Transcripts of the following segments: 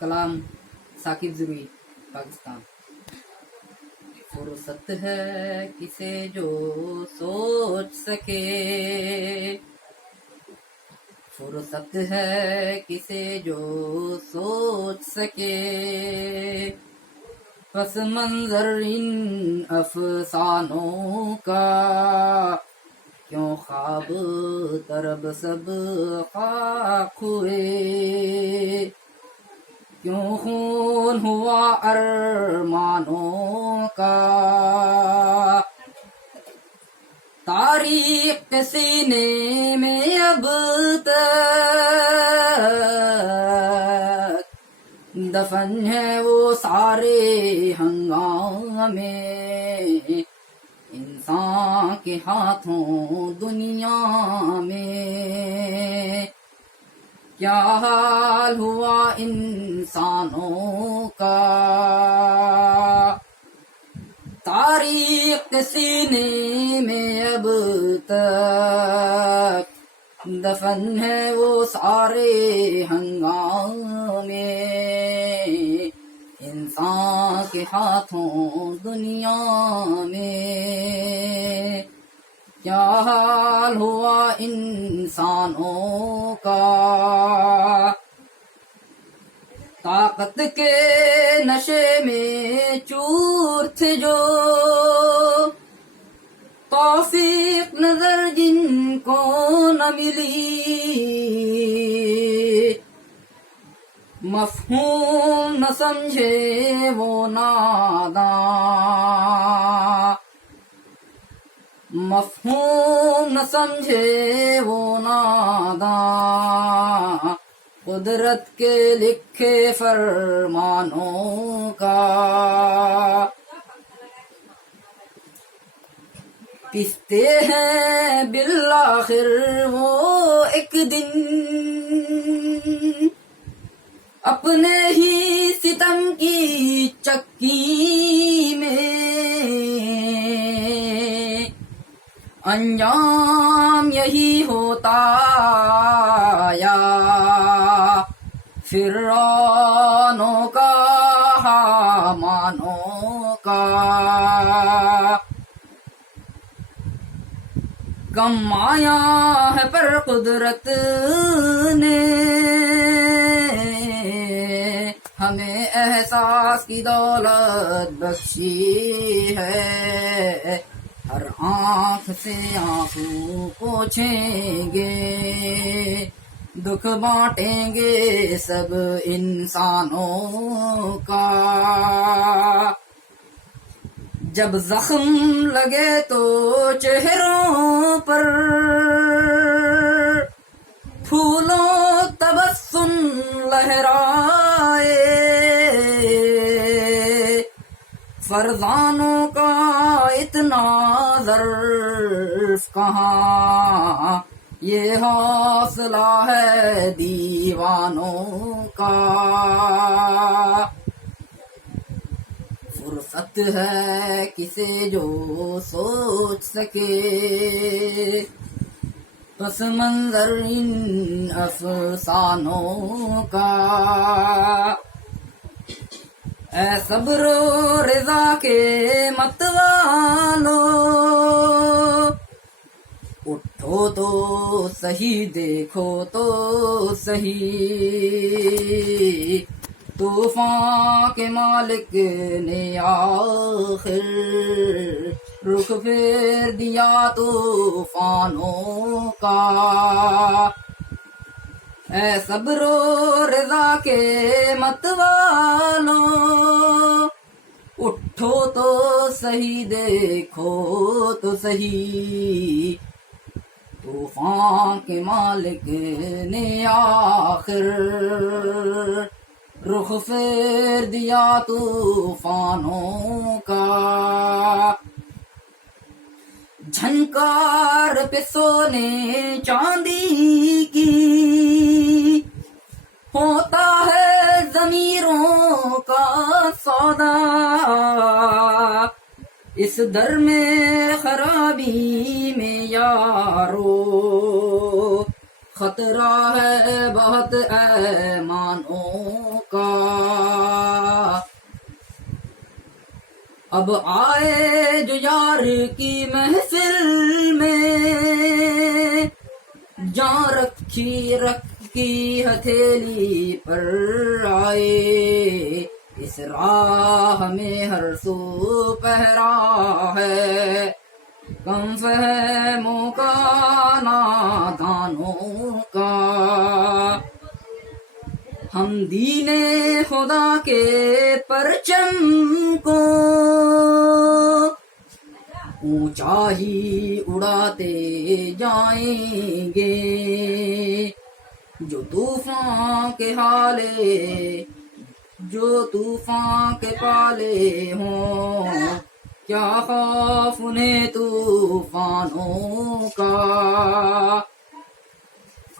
कलाम साकिब ज़ुर्वी, पाकिस्तान। फुर्सत है किसे जो सोच सके, फुर्सत है किसे जो सोच सके, पस मंजर इन अफसानों का क्यों ख्वाब तरब सब खाक हुए, क्यों खून हुआ अरमानों का, तारीख के सीने में अब तक दफन है वो सारे हंगामे, इंसान के हाथों दुनिया में क्या हाल हुआ इंसानों का, तारीख के सीने में अब तक दफन है वो सारे हंगामे, इंसान के हाथों दुनिया में क्या हाल हुआ इंसानों का, ताकत के नशे में चूर थे जो तौफीक नजर जिनको न मिली, मफहूम न समझे वो नादां, मफहूम न समझे वो नादां, कुदरत के लिखे फरमानों का, पिसते हैं बिलाखिर वो एक दिन अपने ही सितम की चक्की में, अंजाम यही होता या फिरौनों का हामानों का, गम आया है पर कुदरत ने हमें एहसास की दौलत बख्शी है, हर आँख से आंसू पोंछेंगे, दुख बांटेंगे सब इंसानों का, जब जख्म लगे तो चेहरों पर फूलों तबस्सुम लहराए, फरजानों का इतना ज़र्फ कहाँ, ये हौसला है दीवानों का, फुर्सत है किसे जो सोच सके, पस मंजर इन अफसानों का, ऐ सब्रो रिज़ा के मतवालो, उठो तो सही देखो तो सही, तूफान के मालिक ने आखिर रुख फेर दिया तूफानों का, ऐ सब्रो रिज़ा के मतवालो, उठो तो सही देखो तो सही, तूफान के मालिक ने आखिर रुख फेर दिया तूफानों का, झनकार पे सोने चांदी की होता है ज़मीरों का सौदा, इस दर में खराबी में यारो खतरा है बहुत ऐमानों का। अब आए जो यार की महफिल में, जान रखी हथेली पर आए। इस राह में हर सू पहरा है, कम फहमों का नादानों का। हम दीने खुदा के परचम को ऊंचा ही उड़ाते जाएंगे। जो तूफान के पाले हों, क्या खौफ उन्हें तूफानों का।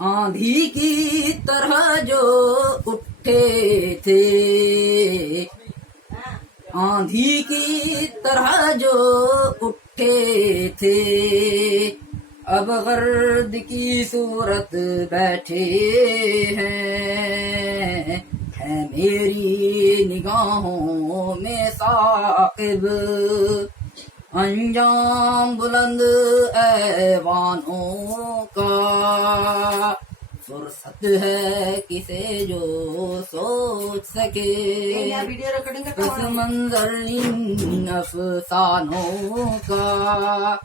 आंधी की तरह जो उठे थे, आंधी की तरह जो उठे थे, अब गर्द की सूरत बैठे हैं। है मेरी निगाहों में साकिब अंजाम बुलंद ऐवानों का। फुर्सत है किसे जो सोच सके इस मंजर इन अफसानों का।